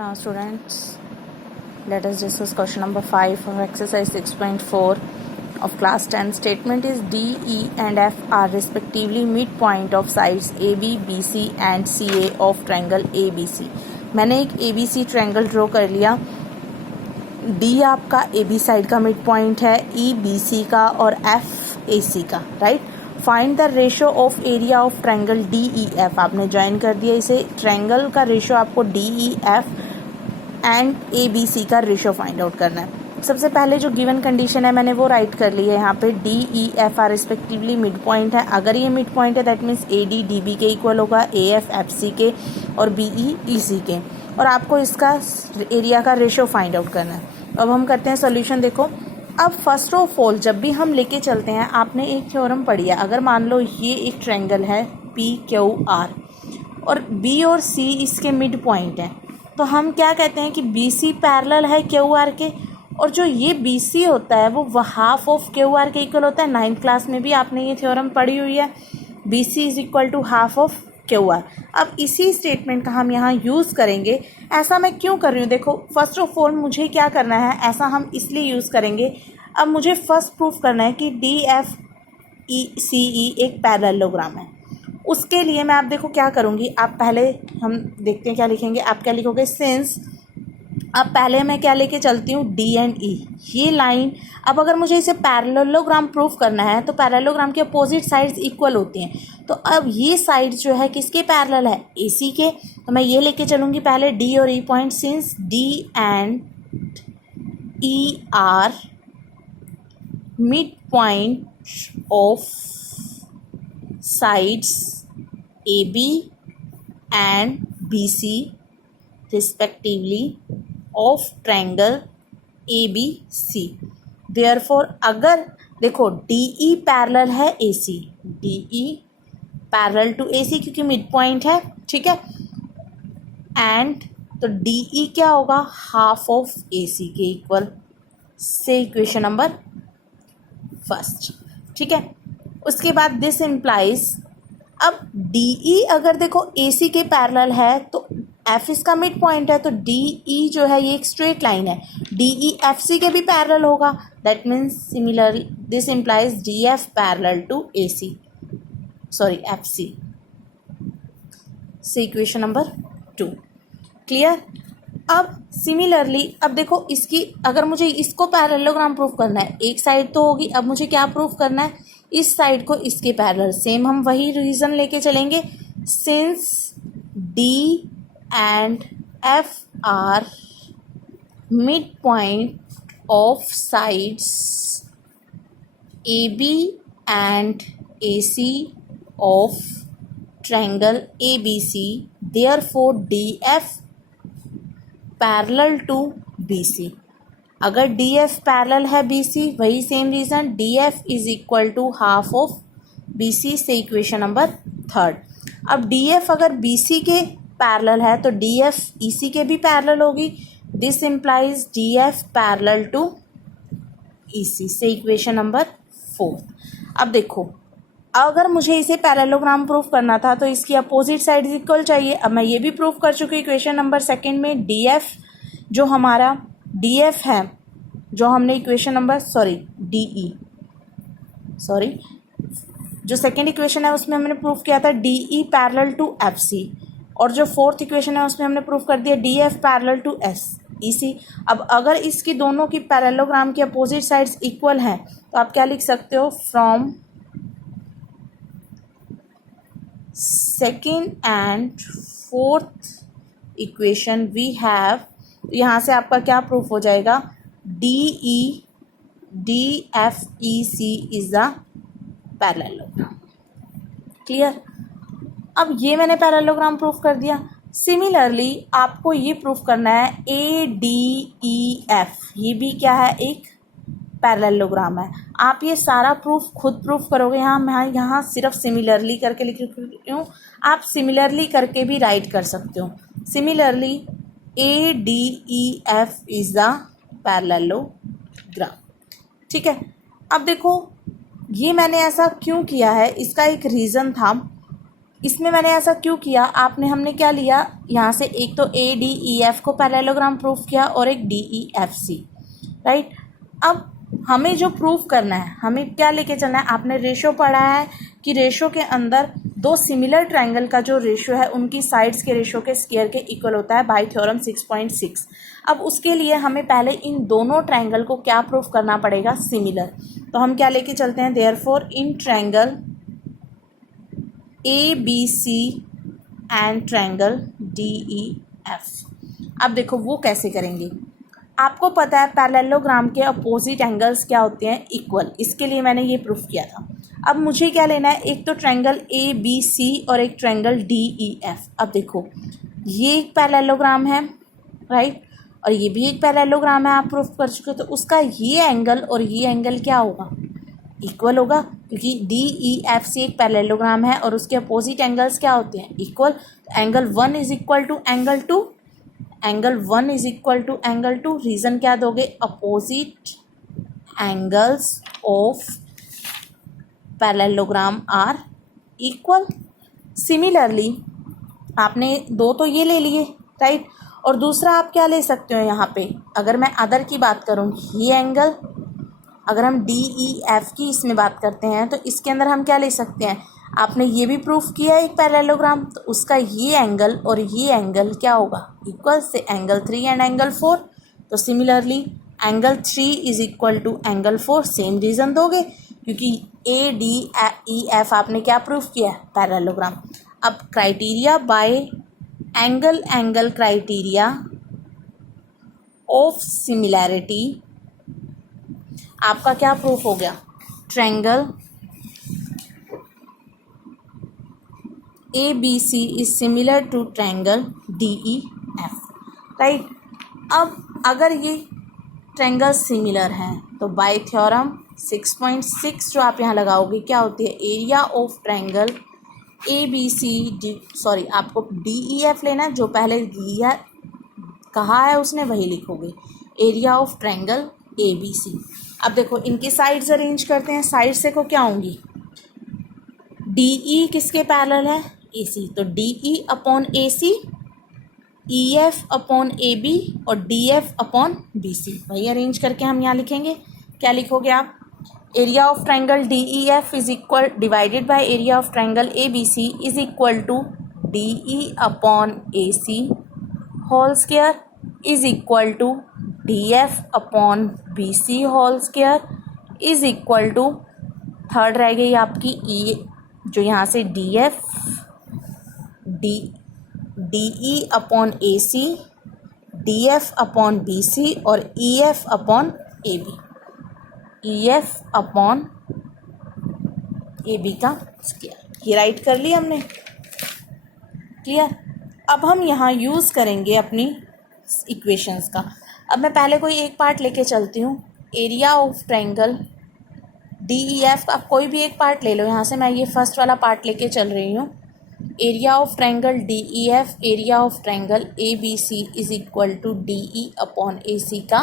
Now students, let us discuss question number 5 of exercise 6.4 of class 10. Statement is D, E and F are respectively midpoint of sides AB, BC and CA of triangle ABC. मैंने एक ABC triangle draw कर लिया. D आपका AB side का mid point है, E BC का और F AC का, right. Find the ratio of area of triangle DEF. आपने ज्वाइन कर दिया इसे. ट्रायंगल का रेशो आपको DEF एंड ABC का रेशो फाइंड आउट करना है. सबसे पहले जो गिवन कंडीशन है मैंने वो राइट कर ली है यहाँ पे. DEF are respectively mid point है. अगर ये मिड पॉइंट है दैट मीन्स AD DB के इक्वल होगा, AF FC के और BE EC के. और आपको इसका एरिया का रेशो फाइंड आउट करना है. अब हम करते हैं सोल्यूशन. देखो, अब फर्स्ट ऑफ ऑल जब भी हम लेके चलते हैं, आपने एक थ्योरम पढ़ी है. अगर मान लो ये एक ट्रायंगल है PQR और B और C इसके मिड पॉइंट है, तो हम क्या कहते हैं कि BC पैरेलल है QR के, और जो ये BC होता है वो हाफ ऑफ QR के इक्वल होता है. 9th क्लास में भी आपने ये थ्योरम पढ़ी हुई है. BC is equal to half of QR. अब इसी स्टेटमेंट का हम यहाँ यूज़ करेंगे. ऐसा मैं क्यों कर रही हूँ? देखो, फर्स्ट ऑफ ऑल मुझे क्या करना है, ऐसा हम इसलिए यूज़ करेंगे. अब मुझे फर्स्ट प्रूफ करना है कि DFCE एक पैरेललोग्राम है. उसके लिए मैं आप देखो क्या करूँगी. आप पहले हम देखते हैं क्या लिखेंगे. आप क्या लिखोगे, सिंस. अब पहले मैं क्या लेके चलती हूँ, D एंड E ये लाइन. अब अगर मुझे इसे पैरेललोग्राम प्रूफ करना है तो पैरेललोग्राम की अपोजिट साइड्स इक्वल होती हैं. तो अब ये साइड जो है किसके पैरेलल है, AC के. तो मैं ये लेके चलूँगी पहले D और E point. Since D and E are mid point of sides AB and BC respectively of triangle ABC. Therefore अगर देखो DE पैरेलल है AC, DE parallel to AC क्योंकि मिड पॉइंट है, ठीक है. एंड तो DE क्या होगा, हाफ ऑफ AC के इक्वल. से इक्वेशन नंबर फर्स्ट, ठीक है. उसके बाद दिस इम्प्लाइज, अब DE अगर देखो AC के पैरेलल है तो F इसका मिड पॉइंट है, तो DE जो है ये एक स्ट्रेट लाइन है. DE FC के भी पैरेलल होगा. That means similarly this implies DF parallel to AC, sorry FC. से इक्वेशन नंबर 2 क्लियर. अब सिमिलरली अब देखो इसकी, अगर मुझे इसको पैरेललोग्राम प्रूफ करना है, एक साइड तो होगी. अब मुझे क्या प्रूफ करना है, इस साइड को इसके पैरेलल. सेम हम वही रीज़न लेके चलेंगे. Since D and F are midpoint of sides AB and AC of triangle ABC, therefore DF parallel to BC. अगर DF पैरेलल है BC, वही same reason, DF is equal to half of BC. से equation number 3. अब DF अगर BC के parallel है तो DF EC के भी पैरेलल होगी. This implies DF parallel to EC. से इक्वेशन नंबर 4. अब देखो, अगर मुझे इसे पैरेललोग्राम प्रूफ करना था तो इसकी अपोजिट साइड इक्वल चाहिए. अब मैं ये भी प्रूफ कर चुकी हूँ इक्वेशन नंबर 2 में. DF जो हमारा DF है, जो हमने इक्वेशन नंबर जो सेकेंड इक्वेशन है उसमें हमने प्रूफ किया था DE पैरेलल टू FC, और जो फोर्थ इक्वेशन है उसमें हमने प्रूफ कर दिया DF पैरेलल टू EC. अब अगर इसकी दोनों की पैरेललोग्राम की अपोजिट साइड्स इक्वल हैं तो आप क्या लिख सकते हो, from second and fourth equation we have. यहाँ से आपका क्या प्रूफ हो जाएगा, DFEC is the parallelogram. Clear. अब ये मैंने पैरेललोग्राम प्रूफ कर दिया. सिमिलरली आपको ये प्रूफ करना है ADEF, ये भी क्या है, एक पैरेललोग्राम है. आप ये सारा प्रूफ खुद प्रूफ करोगे. मैं यहाँ सिर्फ सिमिलरली करके लिख रही हूँ, आप सिमिलरली करके भी राइट कर सकते हो. Similarly ADEF is the parallelogram, ठीक है. अब देखो ये मैंने ऐसा क्यों किया है, इसका एक रीज़न था इसमें मैंने ऐसा क्यों किया, हमने क्या लिया यहाँ से, एक तो ए डी ई एफ को पैरेललोग्राम प्रूफ किया और एक D E F C, right. अब हमें जो प्रूफ करना है, हमें क्या लेके चलना है, आपने रेशो पढ़ा है कि रेशो के अंदर दो सिमिलर ट्रायंगल का जो रेशो है उनकी साइड्स के रेशो के स्क्वायर के इक्वल होता है बाय थ्योरम 6.6। अब उसके लिए हमें पहले इन दोनों ट्रायंगल को क्या प्रूफ करना पड़ेगा, सिमिलर। तो हम क्या लेके चलते हैं, therefore in triangle A B C and triangle D E F. अब देखो वो कैसे करेंगे, आपको पता है पैरेललोग्राम के अपोजिट एंगल्स क्या होते हैं, इक्वल। इसके लिए मैंने ये प्रूफ किया था। अब मुझे क्या लेना है, एक तो ट्रायंगल ए बी सी और एक ट्रायंगल डी ई एफ। अब देखो ये एक पैरेललोग्राम है, राइट, और ये भी एक पैरेललोग्राम है, आप प्रूफ कर चुके हो। तो उसका ये एंगल और ये एंगल क्या होगा, इक्वल होगा, क्योंकि डी ई एफ सी एक पैरेललोग्राम है और उसके अपोजिट एंगल्स क्या होते हैं, equal. Angle 1 is equal to angle 2, angle 1 is equal to angle 2। Reason क्या दोगे, opposite angles of parallelogram are equal. Similarly आपने दो तो ये ले लिए, राइट, और दूसरा आप क्या ले सकते हो यहाँ पे, अगर मैं अदर की बात करूँ, ये एंगल, अगर हम डी ई एफ की इसमें बात करते हैं तो इसके अंदर हम क्या ले सकते हैं, आपने ये भी प्रूफ किया है एक पैरेललोग्राम, तो उसका ये एंगल और ये एंगल क्या होगा, इक्वल से एंगल 3 एंड एंगल 4। तो similarly angle 3 is equal to angle 4, same reason दोगे क्योंकि ए डी ई एफ आपने क्या प्रूफ किया है, पैरेललोग्राम। अब criteria by angle criteria of similarity, आपका क्या प्रूफ हो गया, triangle A B C is similar to triangle D E F, right. अब अगर ये ट्रायंगल सिमिलर हैं तो बाय थ्योरम 6.6 जो आप यहाँ लगाओगे क्या होती है, area of triangle A B C D, sorry आपको डी ई एफ लेना, जो पहले दिया कहा है उसने वही लिखोगे, area of triangle A B C. अब देखो इनकी साइड्स अरेंज करते हैं, साइड्स देखो क्या होंगी, डी ई किसके पैरेलल है, ए सी, तो D E upon A C, E F upon A B और D F upon B C, वही अरेंज करके हम यहाँ लिखेंगे। क्या लिखोगे आप, area of triangle D E F is equal divided by area of triangle A B C is equal to D E upon A C whole square is equal to D F upon B C whole square is equal to, third रह गई आपकी E, जो यहाँ से D F D E upon A C, D F upon B C और E F upon A B, E F upon A B का square. ये write कर लिया हमने, क्लियर। अब हम यहाँ यूज़ करेंगे अपनी इक्वेशंस का। अब मैं पहले कोई एक पार्ट लेके चलती हूँ, area of triangle D E F, आप कोई भी एक पार्ट ले लो, यहाँ से मैं ये फर्स्ट वाला पार्ट लेके चल रही हूँ। Area of triangle D E F, area of triangle A B C is equal to D E upon A C का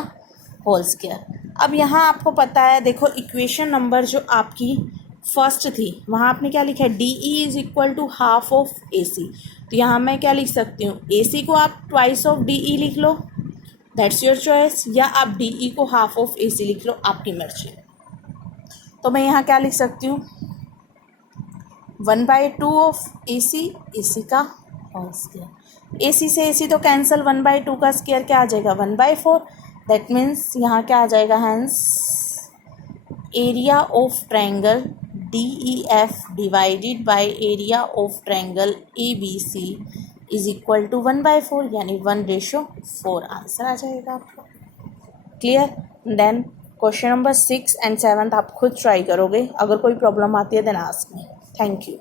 होल स्क्वायर। अब यहाँ आपको पता है, देखो इक्वेशन नंबर जो आपकी फर्स्ट थी वहाँ आपने क्या लिखा है, D E is equal to half of A C. तो यहाँ मैं क्या लिख सकती हूँ, ए सी को आप ट्वाइस ऑफ डी ई लिख लो, दैट्स योर चॉइस, या आप डी ई को हाफ ऑफ ए सी लिख लो, आपकी मर्जी। तो मैं यहाँ क्या लिख सकती हूँ, 1/2 ऑफ ए सी का होल स्क्वायर। ए सी से ए सी तो कैंसिल, 1/2 का स्क्वायर क्या आ जाएगा, 1/4। दैट मीन्स यहाँ क्या आ जाएगा, hence area of triangle D E F divided by area of triangle A B C is equal to 1/4, यानी 1:4 आंसर आ जाएगा आपका, clear. Then question number 6 and 7 आप खुद ट्राई करोगे, अगर कोई प्रॉब्लम आती है then ask me. Thank you.